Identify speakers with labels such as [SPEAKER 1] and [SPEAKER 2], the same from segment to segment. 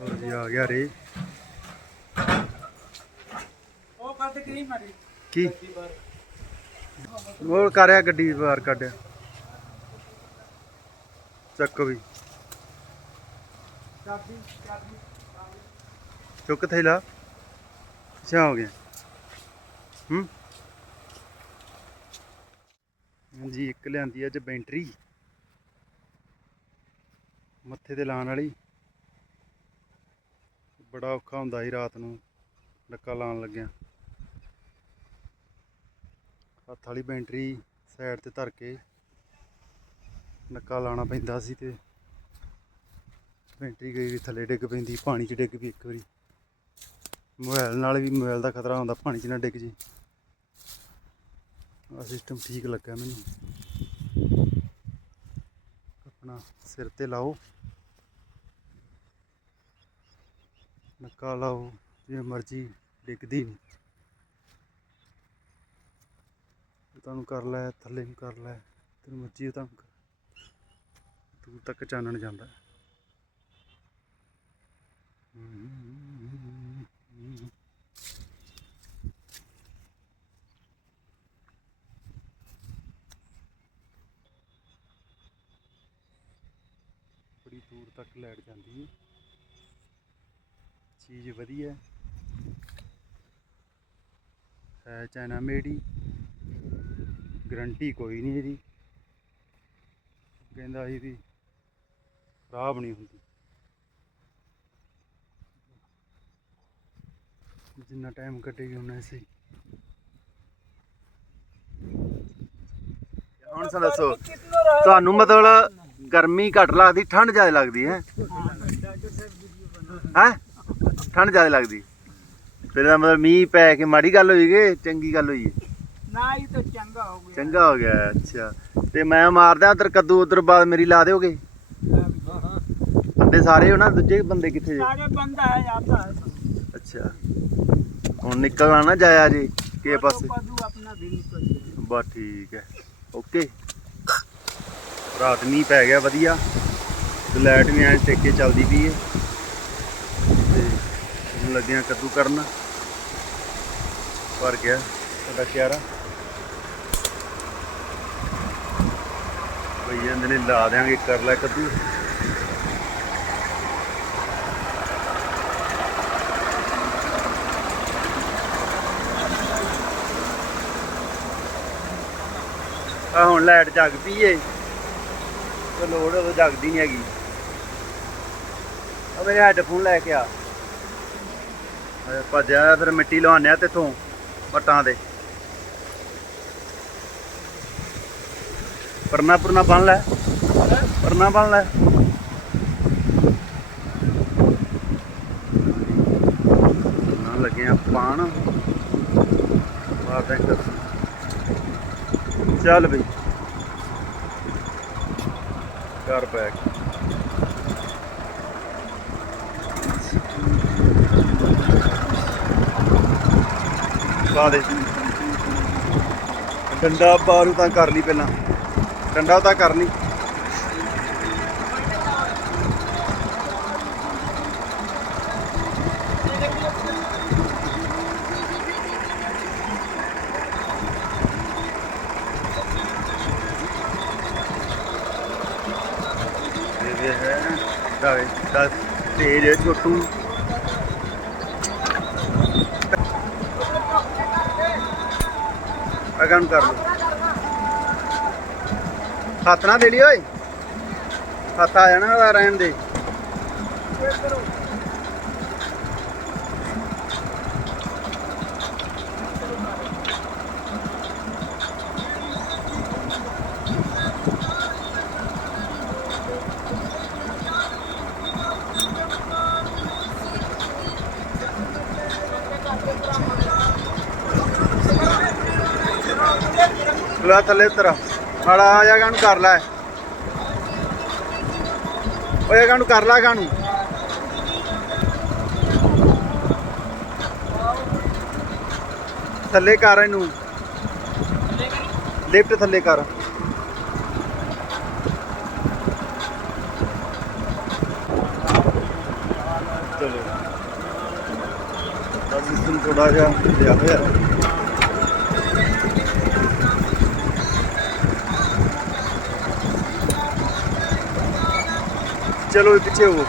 [SPEAKER 1] ਲਓ ਜੀ ਆ ਗਿਆ ਰੇ।
[SPEAKER 2] ਉਹ ਕੱਢ ਕੇ ਨਹੀਂ ਮਾਰੀ।
[SPEAKER 1] ਕੀ? ਉਹ ਕਰਿਆ ਗੱਡੀ ਬਾਹਰ ਕੱਢਿਆ ਚੱਕ ਵੀ।
[SPEAKER 2] ਚਾਬੀ ਚਾਬੀ।
[SPEAKER 1] ਚੁੱਕ ਥੈਲਾ। ਅੱਛਾ ਹੋ ਗਿਆ। ਹੂੰ? ਹਾਂਜੀ, ਇੱਕ ਲਿਆਂਦੀ ਅੱਜ ਬੈਂਟਰੀ। ਮੱਥੇ ਤੇ ਲਾਉਣ ਵਾਲੀ। ਬੜਾ ਔਖਾ ਹੁੰਦਾ ਸੀ ਰਾਤ ਨੂੰ ਡੱਕਾ ਲਾਉਣ ਲੱਗਿਆ। ਹੱਥ ਵਾਲੀ ਬੈਂਟਰੀ ਸਾਈਡ ਤੇ ਧਰ ਕੇ ਨੱਕਾ ਲਾਉਣਾ ਪੈਂਦਾ ਸੀ ਤੇ ਬੈਂਟਰੀ ਗਈ ਵੀ ਥੱਲੇ ਡਿੱਗ ਪੈਂਦੀ, ਪਾਣੀ 'ਚ ਡਿੱਗ ਵੀ ਇੱਕ ਵਾਰੀ। ਮੋਬਾਈਲ ਨਾਲ ਵੀ ਮੋਬਾਈਲ ਦਾ ਖਤਰਾ ਹੁੰਦਾ, ਪਾਣੀ 'ਚ ਨਾ ਡਿੱਗ ਜੇ। ਆ ਸਿਸਟਮ ਠੀਕ ਲੱਗਾ ਮੈਨੂੰ। ਆਪਣਾ ਸਿਰ ਤੇ ਲਾਓ। ਨੱਕਾ ਲਾਓ, ਜਿਵੇਂ ਮਰਜ਼ੀ ਡਿੱਗਦੀ ਨਹੀਂ ਤੁਹਾਨੂੰ ਕਰ ਲੈ, ਥੱਲੇ ਨੂੰ ਕਰ ਲੈ ਤੈਨੂੰ ਮਰਜ਼ੀ ਤਾਂ ਦੂਰ ਤੱਕ ਚਾਨਣ ਜਾਂਦਾ। ਬੜੀ ਦੂਰ ਤੱਕ ਲਾਈਟ ਜਾਂਦੀ ਹੈ। ਚੀਜ਼ ਵਧੀਆ ਹੈ। ਹੈ ਚਾਈਨਾ ਮੇਡੀ ਗਰੰਟੀ ਕੋਈ ਨਹੀਂ ਇਹਦੀ। ਕਹਿੰਦਾ ਸੀ ਵੀ ਖਰਾਬ ਨਹੀਂ ਹੁੰਦੀ। ਜਿੰਨਾ ਟਾਈਮ ਕੱਟੇਗੀ ਉਹਨਾਂ ਸਹੀ ਹੁਣ ਸਾ ਦੱਸੋ ਤੁਹਾਨੂੰ ਮਤਲਬ ਗਰਮੀ ਘੱਟ ਲੱਗਦੀ ਠੰਡ ਜ਼ਿਆਦਾ ਲੱਗਦੀ ਹੈ? ਹੈ? ਠੰਡ ਜ਼ਿਆਦਾ ਲੱਗਦੀ। ਫਿਰ ਇਹਦਾ ਮਤਲਬ ਮੀਂਹ ਪੈ ਕੇ ਮਾੜੀ ਗੱਲ ਹੋਈ ਕਿ ਚੰਗੀ ਗੱਲ ਹੋਈ
[SPEAKER 2] ਚੰਗਾ ਹੋ ਗਿਆ।
[SPEAKER 1] ਅੱਛਾ। ਤੇ ਮੈਂ ਮਾਰਦਾ ਉਧਰ ਕੱਦੂ ਉਧਰ ਬਾਅਦ ਮੇਰੀ ਲਾ ਦਿਓਗੇ? ਬੰਦੇ ਸਾਰੇ ਹੋ ਨਾ ਦੂਜੇ ਬੰਦੇ ਕਿੱਥੇ ਜੇ?
[SPEAKER 2] ਸਾਰੇ ਬੰਦਾ ਹੈ ਆਪਦਾ
[SPEAKER 1] ਅੱਛਾ। ਹੁਣ ਨਿਕਲਣਾ ਨਾ ਜਾਇਆ ਜੀ ਕੇ ਪਾਸੇ। ਬਾ ਠੀਕ ਹੈ। ਓਕੇ। ਰਾਤ ਮੀਂਹ ਪੈ ਗਿਆ ਵਧੀਆ। ਤੇ ਲਾਈਟ ਵੀ ਐਂ ਟੇਕੇ ਚੱਲਦੀ ਪਈ ਹੈ ਤੇ ਹੁਣ ਲੱਗਿਆ ਕੱਦੂ ਕਰਨ ਭਰ ਗਿਆ ਸਾਡਾ ਕਿਆਰਾ। ਭਈ ਜਾਂਦੇ ਨੇ ਲਾ ਦਿਆਂਗੇ, ਕਰ ਲੈ ਕੱਦੂ। ਆ ਹੁਣ ਲਾਈਟ ਜਗ ਪਈ ਏ। ਲੋੜ ਉਦੋਂ ਜਗਦੀ ਨਹੀਂ ਹੈਗੀ। ਆ ਮੇਰੇ ਹੈੱਡਫੋਨ ਲੈ ਕੇ ਆ। ਭੱਜਿਆ ਫਿਰ ਮਿੱਟੀ ਲਵਾਉਂਦੇ ਆ ਤੇਥੋਂ ਪੱਟਾਂ ਦੇ ਪਰਨਾ ਪਰਨਾ ਬਣ ਲੈ। ਪਰਨਾ ਬਣ ਲੈ। ਨਾ ਲੱਗੇ ਆ ਪਾਣ। ਮਾਰਦੇ ਕਰ ਚੱਲ ਬਈ। ਕਰ ਬੈਕ ਪਾ ਡੰਡਾ ਬਾਰੂ ਤਾਂ ਕਰ ਲਈ ਪਹਿਲਾਂ। ਡੰਡਾ ਤਾਂ ਕਰ ਲਈ ਇਹ ਦਾ ਦਾ ਤੇਰੇ ਛੋਟੂ ਅਗਨ ਕਰ ਲੋ ਹੱਥ ਨਾ ਦੇ ਲਈ ਓਏ। ਹੱਥ ਆ ਜਾਣਾ ਰਹਿਣ ਦੇ। ਲੈ ਥੱਲੇ ਉਤਰ। ਮਾੜਾ ਆ ਜਾ ਗਾਣ ਕਰ ਲੈ। ਓਏ ਗਾਣ ਕਰ ਲੈ ਗਾਣੂ ਥੱਲੇ ਕਰ ਇਹਨੂੰ। ਲਿਫਟ ਥੱਲੇ ਕਰ। ਚਲੋ।
[SPEAKER 2] ਸਿਸਟਮ ਥੋੜਾ ਜਿਹਾ ਲਿਆ ਹੋਇਆ। ચલો પીછે હું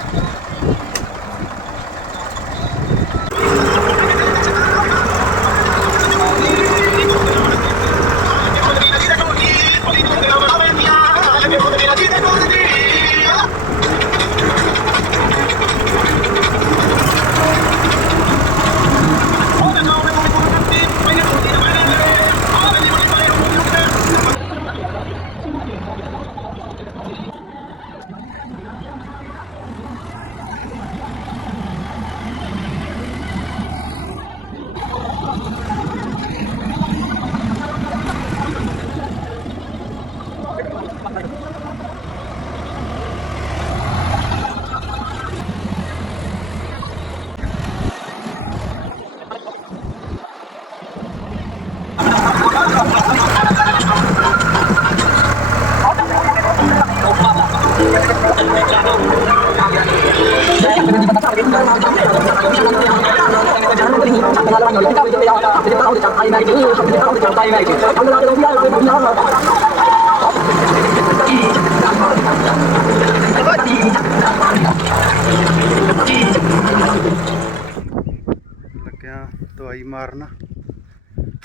[SPEAKER 2] ਲੱਗਿਆ ਦਵਾਈ ਮਾਰਨ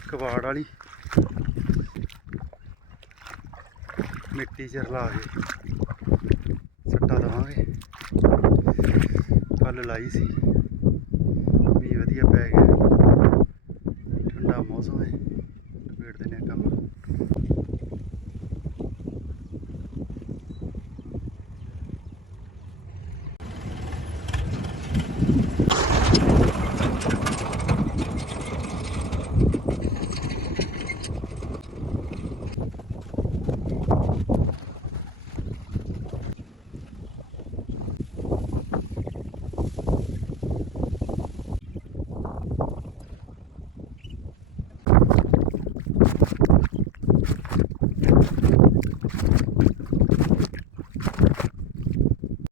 [SPEAKER 2] ਕਬਾੜ ਵਾਲੀ। ਮਿੱਟੀ ਚ ਰਲਾ ਕੇ ਸੱਟਾ ਦਵਾਂਗੇ। ਕੱਲ ਲਾਈ ਸੀ। ਵੀ ਵਧੀਆ ਪੈ ਗਿਆ।